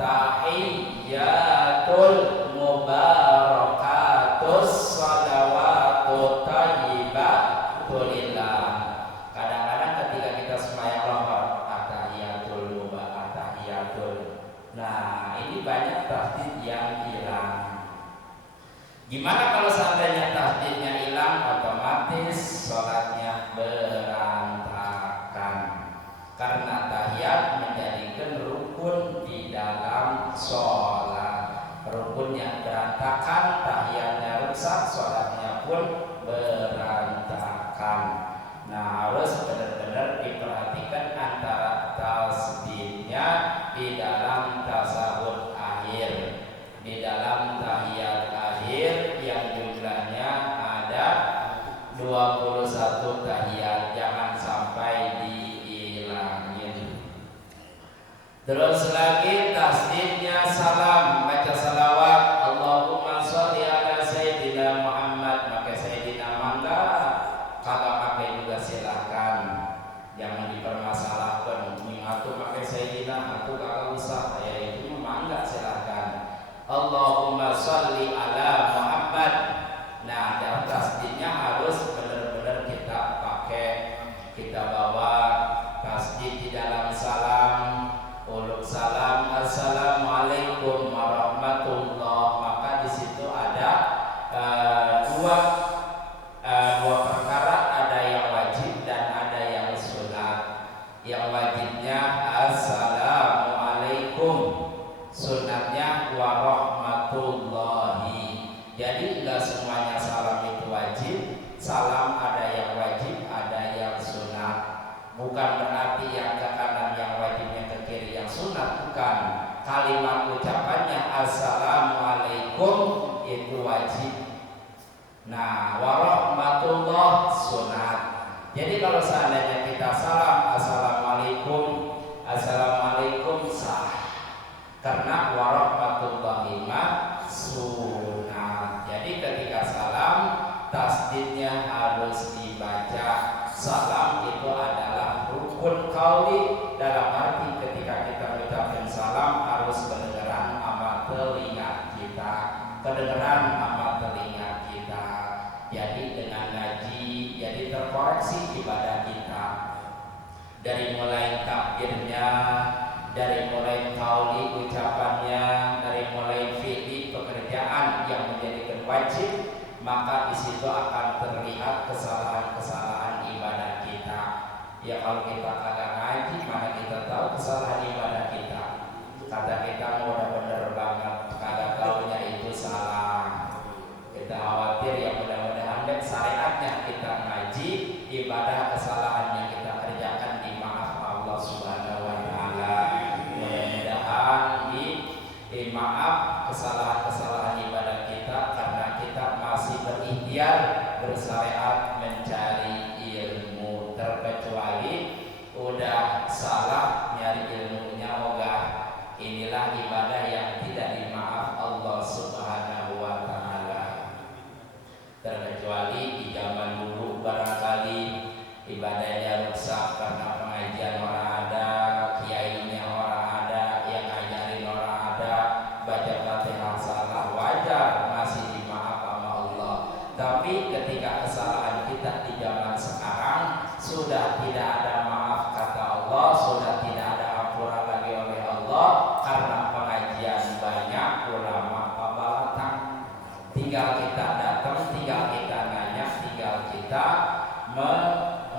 tahiyyatul mubarakatus shalawatut thayyibatul lillah. Kadang-kadang ketika kita sembahyang lohor, at-tahiyyatul mubarakatul. Nah, ini banyak tasdid yang hilang. Gimana kalau seandainya tasdidnya hilang? Otomatis sholatnya berantakan. Karena tahiyat menjadikan rukun di dalam sholat. Rukunnya berantakan, tahiyatnya rusak, sholatnya pun berantakan. Nah, harus benar-benar diperhatikan antara tasdidnya di dalam tasawuf akhir, di dalam tahiyat akhir yang jumlahnya ada 21 tahiyat, jangan sampai dihilangin. Terus lagi tasdidnya salam, baca salawat, Allahumma sholli ala sayyidina Muhammad. Pakai sayyidina mangga, kalau pakai juga silahkan, jangan dipermasalahkan. Aku pakai sayyidina, aku kalau usah, ya itu mangga silahkan. Allahumma sholli ala Muhammad. Nah, dalam tasdidnya harus benar-benar kita pakai, kita bawa tasdid di dalam salam, uluk salam, assalamualaikum warahmatullah. Maka di situ ada dua perkara, ada yang wajib dan ada yang sunat. Yang wajibnya assalamualaikum, sunatnya warahmatullahi. Jadi enggak semuanya salam itu wajib. Salam ada yang wajib, ada yang sunat. Bukan berarti yang ke kanan yang wajibnya ke kiri yang sunat, bukan. Kalimat ucapannya assalamualaikum itu wajib. Nah, warahmatullah sunat. Jadi kalau seandainya kita salam assalamualaikum, assalamualaikum sah. Karena warahmatullahi sunat. Jadi ketika salam, tasdidnya harus dibaca. Salam itu adalah rukun qauli, dalam arti ketika kita mengucapkan salam harus kedengaran sama telinga kita, kedengaran sama telinga kita. Jadi dengan ngaji, jadi terkoreksi ibadah kita. Dari mulai takbirnya, dari mulai qauli ucapannya, dari mulai fi'li pekerjaan yang menjadikan wajib, maka di situ akan terlihat kesalahan-kesalahan ibadah kita. Ya kalau kita kagak ngaji, mana kita tahu kesalahan ibadah kita. Kata kita udah bener banget, kagak taunya itu salah. Kita khawatir ya mudah-mudahan deh syariatnya kita ngaji, ibadah kesalahan yang kita kerjakan dimaaf Allah Subhanahu wa taala. Mudah-mudahan maaf kesalahan-kesalahan ibadah kita karena kita masih berikhtiar bersyariat mencari ilmu. Terkecuali udah salah nyari ilmunya, ogah inilah ibadah yang tidak dimaaf Allah Subhanahu wa taala. Terkecuali di zaman dulu barangkali ibadahnya rusak karena pengajian orang ada, kiainya orang ada, yang ngajarin orang ada, baca Fatihah salah, wajar masih dimaaf sama Allah. Tapi ketika kesalahan kita di zaman sekarang sudah tidak ada maaf kata Allah, sudah tidak ada ampunan lagi oleh Allah, karena pengajian banyak, ulama pabalatang. Tinggal kita datang, tinggal kita nanya, tinggal kita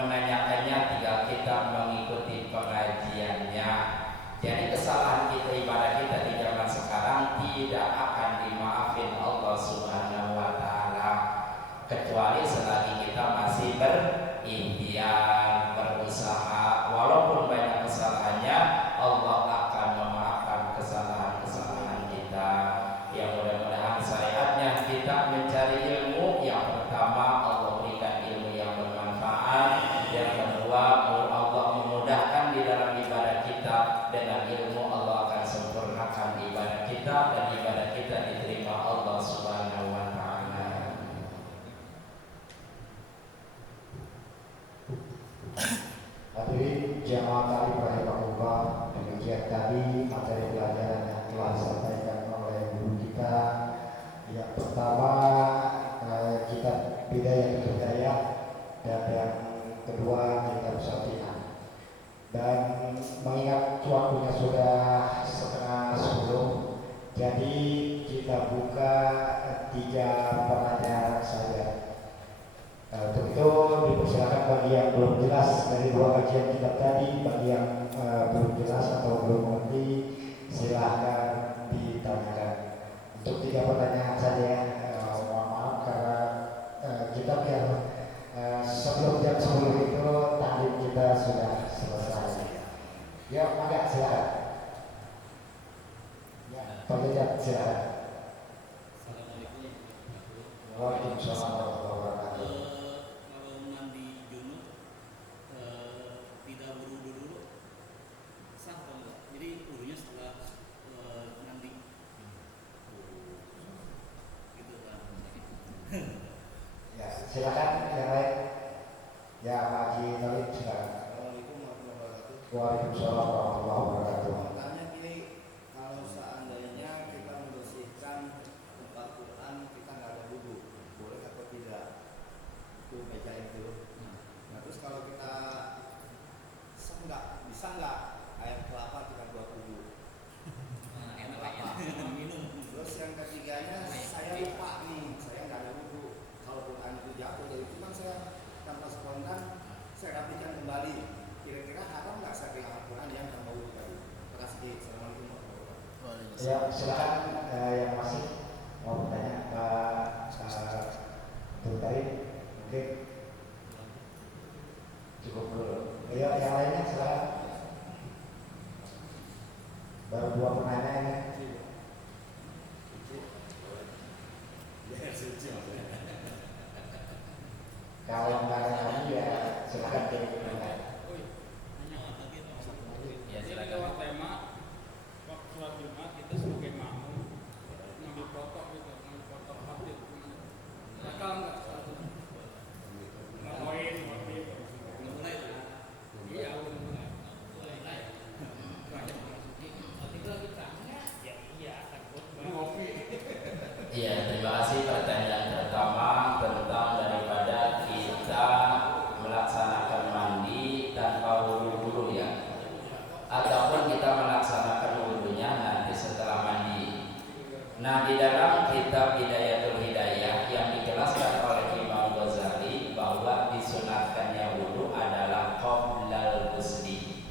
menanyakannya, tinggal kita mengikuti pengajiannya. Jadi kesalahan kita, ibadah kita di zaman sekarang tidak akan dimaafin Allah Subhanahu wa taala, kecuali selagi kita masih berikhtiar, berusaha. Walaupun banyak kesalahannya, Allah akan memaafkan kesalahan-kesalahan kita. Yang mudah-mudahan syariatnya kita mencari ilmu. Yang pertama, Allah berikan ilmu yang bermanfaat. Yang kedua, Allah memudahkan di dalam ibadah kita. Dengan ilmu Allah akan sempurnakan ibadah kita, dan ibadah kita diterima Allah Subhanahu wa taala. Hadirin jamaah tadi rahimahullah, demikian tadi materi pelajaran yang sudah setengah 10. Jadi kita buka 3 pertanyaan saja. Untuk itu dipersilakan bagi yang belum jelas dari 2 kajian kitab tadi, bagi yang belum jelas atau belum mengerti, silahkan ditanyakan. Untuk 3 pertanyaan saja. Mohon maaf karena kitab yang sebelum jam 10 itu taklim kita sudah selesai. Ya, maka silakan. Ya, Pak Jajat silakan. Assalamualaikum. Waalaikumsalam warahmatullahi wabarakatuh. Kalau mandi junub tidak berwudu dulu, sah atau enggak? Jadi wudunya setelah mandi. Gitu kan. Ya, silakan yang lain. Ya, Pak Haji Talib silakan. Assalamualaikum warahmatullahi wabarakatuh. Waalaikumsalam warahmatullahi wabarakatuh. Pertanyaan ini, kalau seandainya kita membersihkan tempat Quran, kita nggak ada wudu, boleh atau tidak? Itu meja itu. Nah, terus kalau kita bisa nggak air kelapa kita buat wudu? Air kelapa. Minum. Terus yang ketiganya, saya lupa nih, saya nggak ada wudu. Kalau Quran itu jatuh, jadi cuma saya tanpa spontan saya rapikan kembali. Kira-kira haram nggak saya pegang Al-Quran yang tanpa wudu tadi? Terima kasih. Assalamualaikum warahmatullahi wabarakatuh. Ya, silakan yang masih mau bertanya Pak Tari, mungkin cukup dulu. Ya, yang lainnya silakan. Baru 2 penanya ini. Kalau nggak ada lagi ya silakan ditanyakan. Jadi lewat tema waktu sholat Jumat kita sebagai makmum ngambil foto gitu, ngambil foto hati. Nakal nggak saat itu? Ngapain seperti itu? Mulai. Iya, udah mulai. Iya, terima kasih. Pertanyaan pertama tentang daripada kita melaksanakan mandi tanpa wudu dulu ya, ataupun kita melaksanakan wudunya nanti setelah mandi. Nah, di dalam kitab Bidayatul Hidayah yang dijelaskan oleh Imam Ghazali bahwa disunatkannya wudu adalah qoblal ghusli.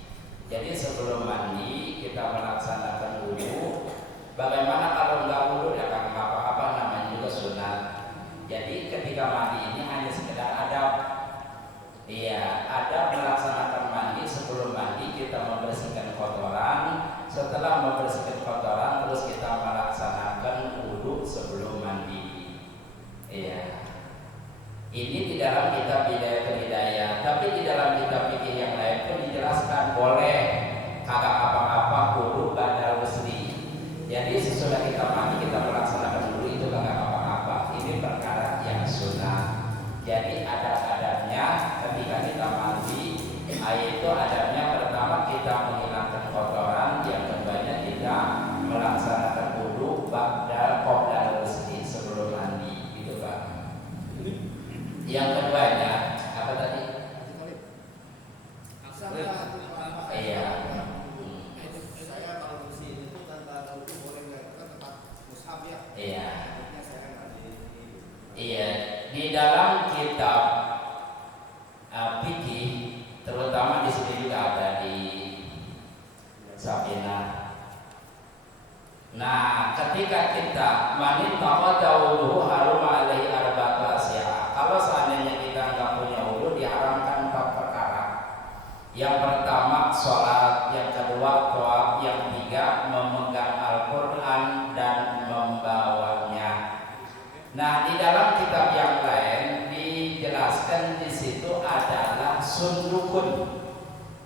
Jadi sebelum mandi kita melaksanakan wudu. Bagaimana kalau enggak wudu ya kan apa-apa, namanya juga sunat. Jadi ketika mandi ini hanya sekedar adab. Iya, adab melaksanakan mandi. Sebelum mandi kita membersihkan kotoran. Setelah membersihkan kotoran terus kita melaksanakan wudu sebelum mandi. Iya. Ini di dalam kitab Bidayatul Hidayah. Tapi di dalam kitab fikih yang lain pun dijelaskan boleh kagak apa-apa wudu badal ghusli. Jadi sesudah kita mandi kita melaksanakan dulu itu kagak apa-apa. Ini perkara yang sunnah. Jadi adab-adabnya ketika kita mandi, yaitu adabnya pertama kita menghilangkan kotoran, yang keduanya kita melaksanakan wudu ba'da qoblal ghusli sebelum mandi, gitu Pak. Yang keduanya apa tadi? Iya. Saya kalau bersih itu tanpa ada wudu boleh nggak? Itu kan tempat mushaf ya. Iya. Takutnya saya nggak di. Iya, di dalam kitab fikih, terutama di sini juga ada di Safinah. Nah, ketika kita manin taqada wudu haruma alaihi arba'atu asya. Kalau seandainya kita nggak punya wudu, diharamkan 4 perkara. Yang pertama sholat, yang kedua tawaf, yang tiga memegang Al-Quran dan membawanya. Nah, di dalam kitab yang lain dijelaskan di situ adalah sundukun,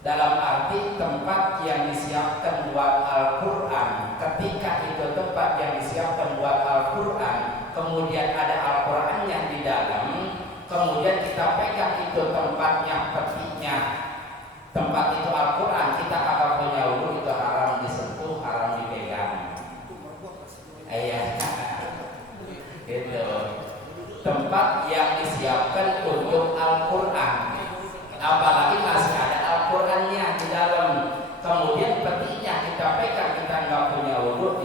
dalam arti tempat yang disiapkan buat Al-Quran. Ketika itu tempat yang disiapkan buat Al-Quran, kemudian ada Al-Quran yang di dalam, kemudian kita pegang itu tempatnya, petinya, tempat itu Al-Quran, kita akan punya wudu, itu haram disentuh, haram dipegang. Iya. Itu tempat yang disiapkan untuk Al-Quran, apalagi masih ada Al-Qurannya di dalam, kemudian petinya kita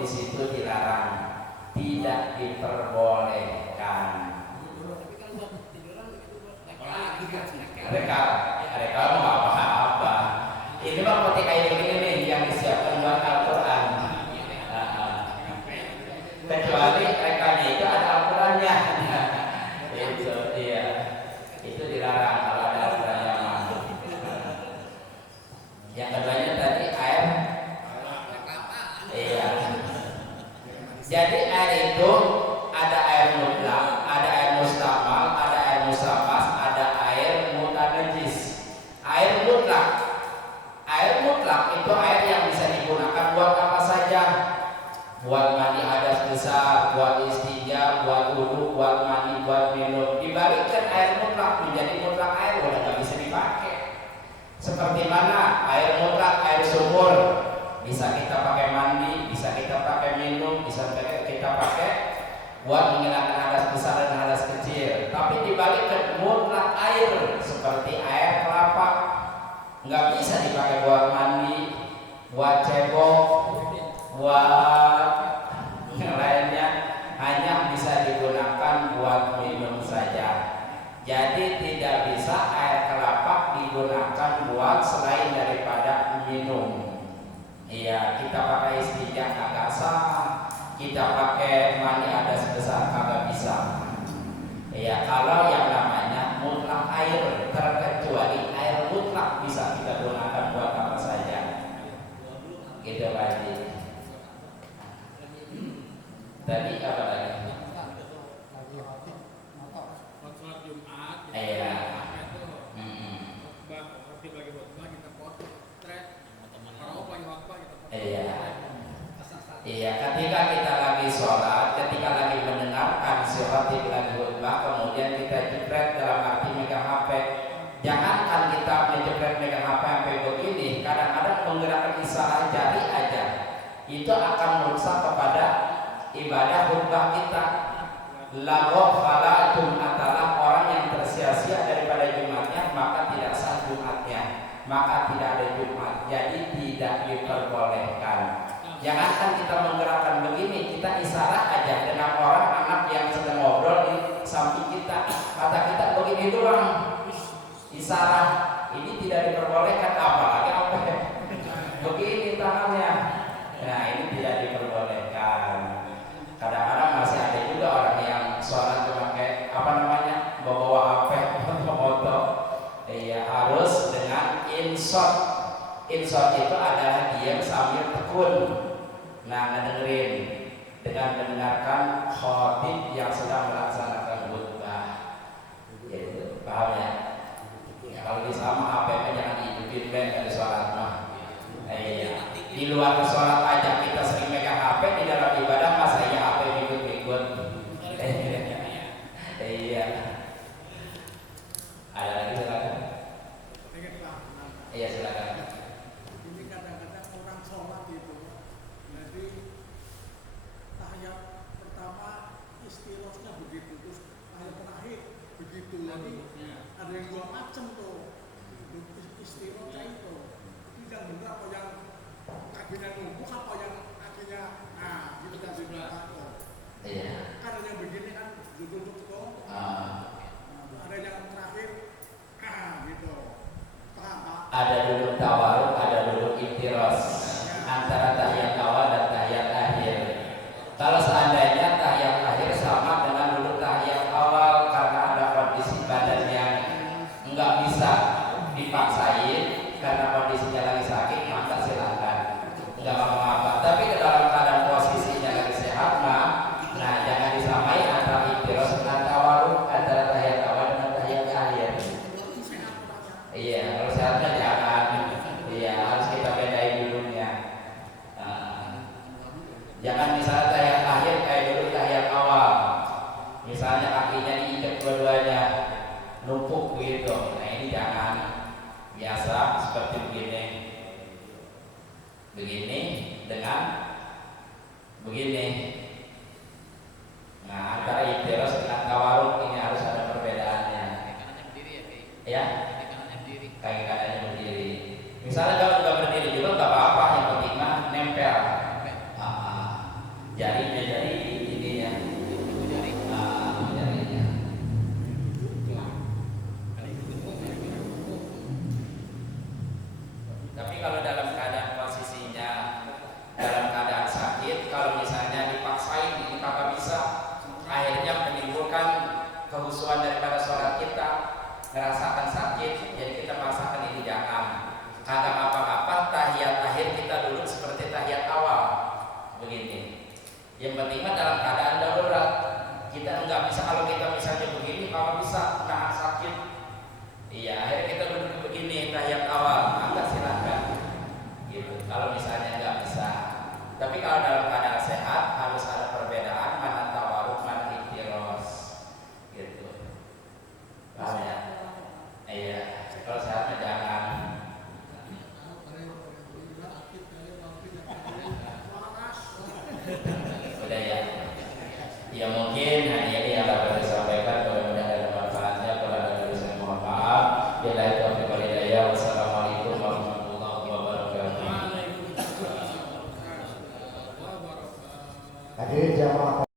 situ dilarang, tidak diperbolehkan. Tapi kalau buat tiduran itu buat reka. Reka mau apa-apa. Ini mah seperti kayak begini nih yang disiapkan buat Al-Quran. Kecuali rekanya itu ada Al-Qurannya. Itu dia. Itu dilarang kalau ada Al-Qurannya mah. Yang keduanya tadi air. Iya. Jadi air itu ada air mutlak, ada air mustamal, ada air musafas, ada air mutanajis. Air mutlak itu air yang bisa digunakan buat apa saja. Buat mandi hadas besar, buat istinja, buat wudu, buat mandi, buat minum. Dibalikkan air mutlak menjadi mutlak air udah nggak bisa dipakai. Seperti mana air mutlak, air sumur bisa kita pakai mandi, bisa kita pakai minum, bisa kita pakai buat menghilangkan hadas besar dan hadas kecil. Tapi dibalikkan mutlak air seperti air kelapa nggak bisa dipakai buat mandi, buat cebok, buat yang lainnya, hanya bisa digunakan buat minum saja. Jadi tidak bisa air kelapa digunakan buat selain daripada minum. Iya, kita pakai istinja kagak sah, kita pakai mandi hadas besar kagak bisa. Iya, kalau yang namanya mutlak air, terkecuali air mutlak bisa kita gunakan buat apa saja. Gitu Pak Haji. Tadi apa lagi? Sholat Jumat. Iya. Waktu lagi khutbah kita potret. Kalau lagi khutbah kita potret. Iya. Iya, ketika kita lagi sholat, ketika lagi mendengarkan si khatib lagi khutbah, kemudian kita jepret dalam arti megang HP. Jangankan kita menjepret megang HP sampai begini, kadang-kadang menggerakkan isyarat jari aja, itu akan merusak kepada ibadah khutbah kita. Lagoh fala jum'atalah, orang yang tersia-sia daripada Jumatnya maka tidak sah Jumatnya, maka tidak ada Jumat. Jadi tidak diperbolehkan. Jangankan kita menggerakkan begini, kita isyarat aja dengan orang anak yang sedang ngobrol di samping kita, kata kita begini doang, isyarat. Ini tidak diperbolehkan, apalagi apa begini tangannya. Nah, ini tidak diperbolehkan. Kadang-kadang masih ada juga orang yang sholat cuma kayak apa namanya, bawa HP atau motor. Iya, harus dengan insot. Insot itu adalah diam sambil tekun. Nah, ngedengerin dengan mendengarkan khatib yang sedang melaksanakan khutbah. Gitu, paham ya? Kalau di sama HP-nya jangan dihidupin dari sholat mah. Iya. Di luar sholat aja kita sering megang HP, di dalam ibadah masa ya HP ikut-ikut. Iya. Ada lagi silakan. Iya silakan. Ini kadang-kadang orang sholat itu, jadi tahiyat pertama istirahnya begitu, terus tahiyat terakhir begitu. Jadi ada yang dua macam tuh istirahnya itu yang benar apa yang kakinya numpuk apa yang kakinya gitu kan juga. Iya. Kan ada yang begini kan duduk tuh. Ada yang terakhir gitu. Paham? Ada duduk tawaruk, ada duduk iftiros, antara tahiyat awal dan tahiyat akhir. Kalau seandainya tahiyat akhir sama dengan duduk tahiyat awal karena ada kondisi badannya nggak bisa dipaksain karena kondisinya lagi sakit, maka silakan, nggak apa-apa. Tapi dalam keadaan posisinya lagi sehat, nah jangan disamai antara iftiros dengan tawaruk, antara tahiyat awal dengan tahiyat akhir. Iya, kalau sehatnya jangan. Iya, harus kita bedain dulunya. Jangan misalnya tahiyat akhir kayak dulu tahiyat awal. Misalnya kakinya diinjak dua-duanya, numpuk begitu. Nah ini jangan. Biasa seperti begini, begini dengan begini. Nah antara iftiros dengan tawaruk ini harus ada perbedaannya. Ya. Kaki kanannya berdiri. Misalnya kalau nggak berdiri juga nggak apa-apa, yang penting mah nempel. ngerasakan sakit, jadi kita merasakan ini jangan. Kagak apa-apa tahiyat akhir kita dulu seperti tahiyat awal, begini. Yang penting mah dalam keadaan darurat. Kita nggak bisa, kalau kita misalnya begini, kalau bisa nahan sakit, iya akhirnya kita duduk begini tahiyat awal, maka silahkan. Gitu. Kalau misalnya nggak bisa, tapi kalau dalam keadaan sehat harus ada perbedaan mana tawaruk mana iktiros, gitu. Paham ya? Iya. Kalau sehat mah jangan. Udah ya. Ya mungkin hanya ini yang dapat disampaikan. Mudah-mudahan ada manfaatnya. Kalau ada tulisan mohon maaf. Bila itu hidayah. Wassalamualaikum warahmatullahi wabarakatuh. Hadirin jamaah